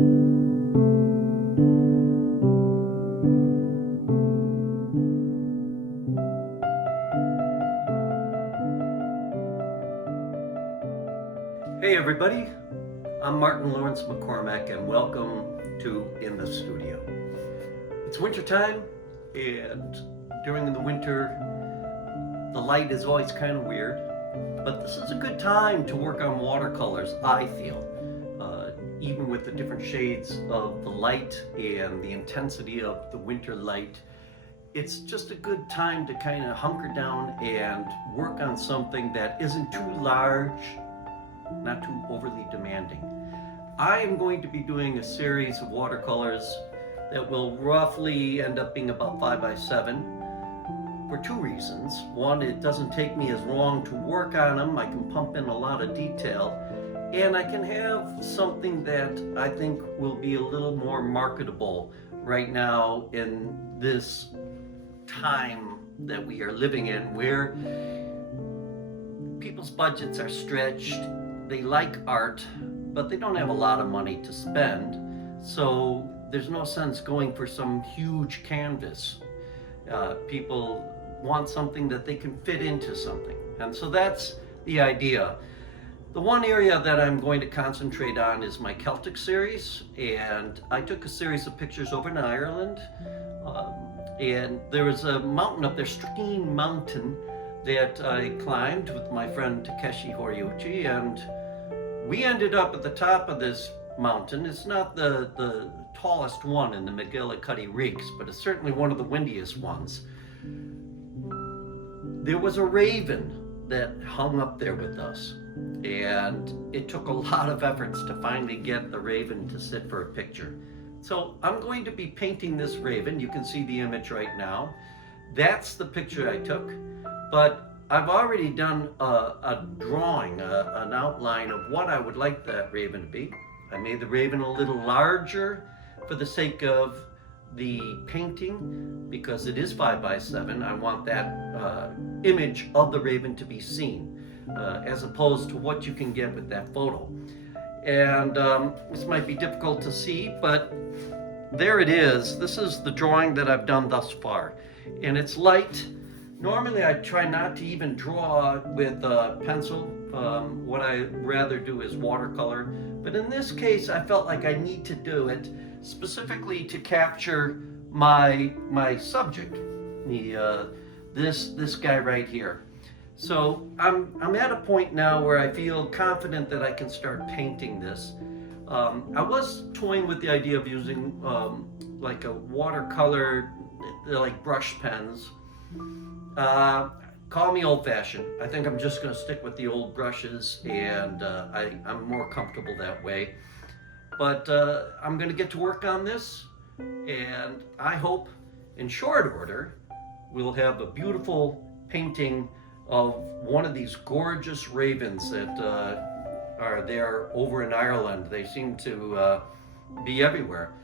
Hey everybody, I'm Martin Lawrence McCormack and welcome to In the Studio. It's winter time, and during the winter the light is always kind of weird, but this is a good time to work on watercolors, I feel. Even with the different shades of the light and the intensity of the winter light, it's just a good time to kind of hunker down and work on something that isn't too large, not too overly demanding. I am going to be doing a series of watercolors that will roughly end up being about 5x7 for two reasons. One, it doesn't take me as long to work on them. I can pump in a lot of detail, and I can have something that I think will be a little more marketable right now in this time that we are living in, where people's budgets are stretched. They like art, but they don't have a lot of money to spend, so there's no sense going for some huge canvas. People want something that they can fit into something, and so that's the idea. The one area that I'm going to concentrate on is my Celtic series, and I took a series of pictures over in Ireland, and there was a mountain up there, Strickeen mountain, that I climbed with my friend Takeshi Horiuchi, and we ended up at the top of this mountain. It's not the tallest one in the McGillicuddy Reeks, but it's certainly one of the windiest ones. There was a raven that hung up there with us, and it took a lot of efforts to finally get the raven to sit for a picture. So I'm going to be painting this raven. You can see the image right now. That's the picture I took, but I've already done a drawing, an outline of what I would like that raven to be. I made the raven a little larger for the sake of the painting, because it is 5x7. I want that image of the raven to be seen, as opposed to what you can get with that photo. And this might be difficult to see, but there it is. This is the drawing that I've done thus far, and it's light. Normally I try not to even draw with a pencil. What I rather do is watercolor, but in this case I felt like I need to do it specifically to capture my subject, this guy right here. So I'm at a point now where I feel confident that I can start painting this. I was toying with the idea of using like a watercolor, like brush pens. Call me old-fashioned. I think I'm just going to stick with the old brushes, and I'm more comfortable that way. But I'm going to get to work on this, and I hope in short order we'll have a beautiful painting of one of these gorgeous ravens that are there over in Ireland. They seem to be everywhere.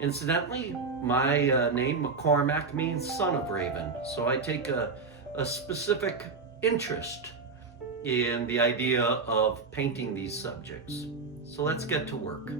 Incidentally, my name, McCormack, means son of raven, so I take a specific interest in the idea of painting these subjects. So let's get to work.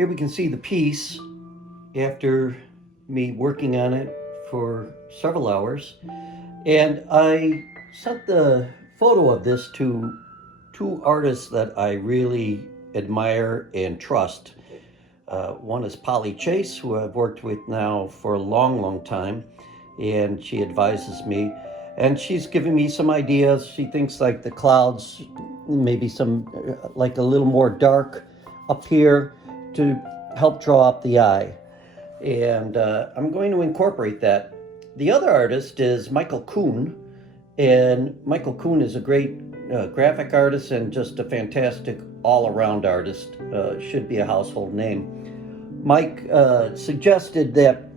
here we can see the piece after me working on it for several hours. And I sent the photo of this to two artists that I really admire and trust. One is Polly Chase, who I've worked with now for a long, long time, and she advises me. And she's giving me some ideas. She thinks like the clouds, maybe some, like a little more dark up here to help draw up the eye. And I'm going to incorporate that. The other artist is Michael Kuhn, and Michael Kuhn is a great graphic artist and just a fantastic all-around artist. Should be a household name. Mike suggested that,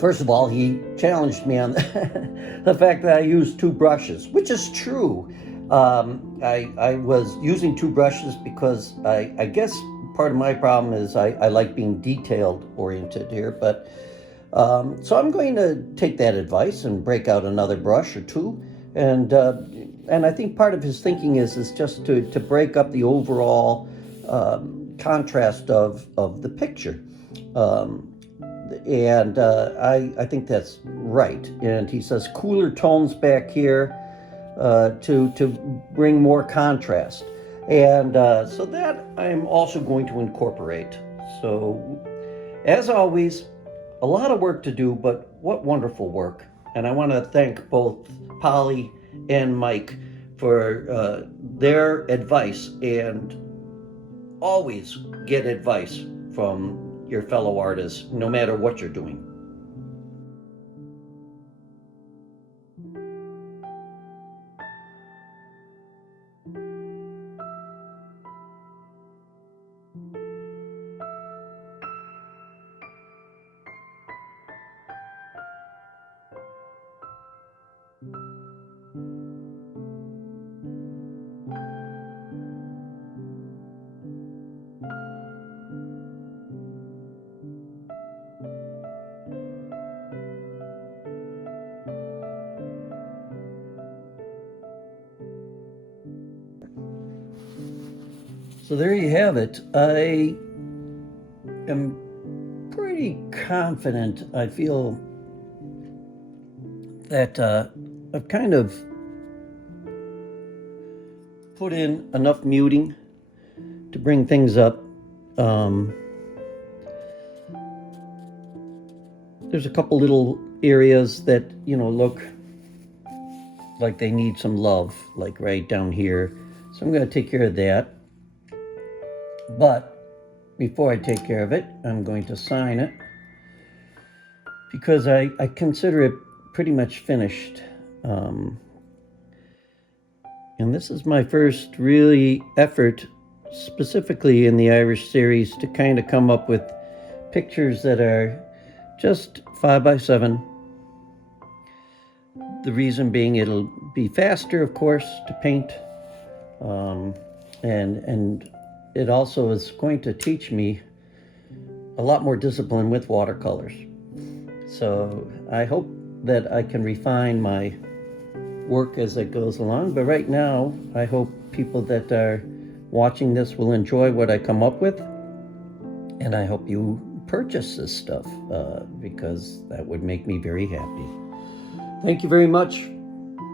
first of all, he challenged me on the fact that I use two brushes, which is true. I was using two brushes because I guess part of my problem is I like being detailed oriented here, but so I'm going to take that advice and break out another brush or two, and I think part of his thinking is just to break up the overall contrast of the picture, and I think that's right. And he says cooler tones back here to bring more contrast. And so that I'm also going to incorporate. So, as always, a lot of work to do, but what wonderful work. And I want to thank both Polly and Mike for their advice, and always get advice from your fellow artists, no matter what you're doing. So there you have it. I am pretty confident. I feel that I've kind of put in enough muting to bring things up. There's a couple little areas that, look like they need some love, like right down here. So I'm going to take care of that. But before I take care of it, I'm going to sign it because I consider it pretty much finished. And this is my first really effort, specifically in the Irish series, to kind of come up with pictures that are just 5x7. The reason being it'll be faster, of course, to paint. And it also is going to teach me a lot more discipline with watercolors. So I hope that I can refine my work as it goes along. But right now, I hope people that are watching this will enjoy what I come up with. And I hope you purchase this stuff because that would make me very happy. Thank you very much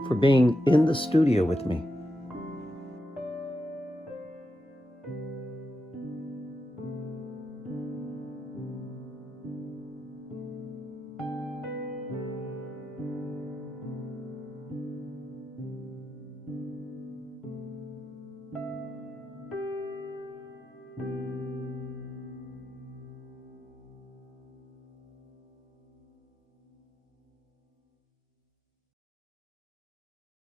for being in the studio with me.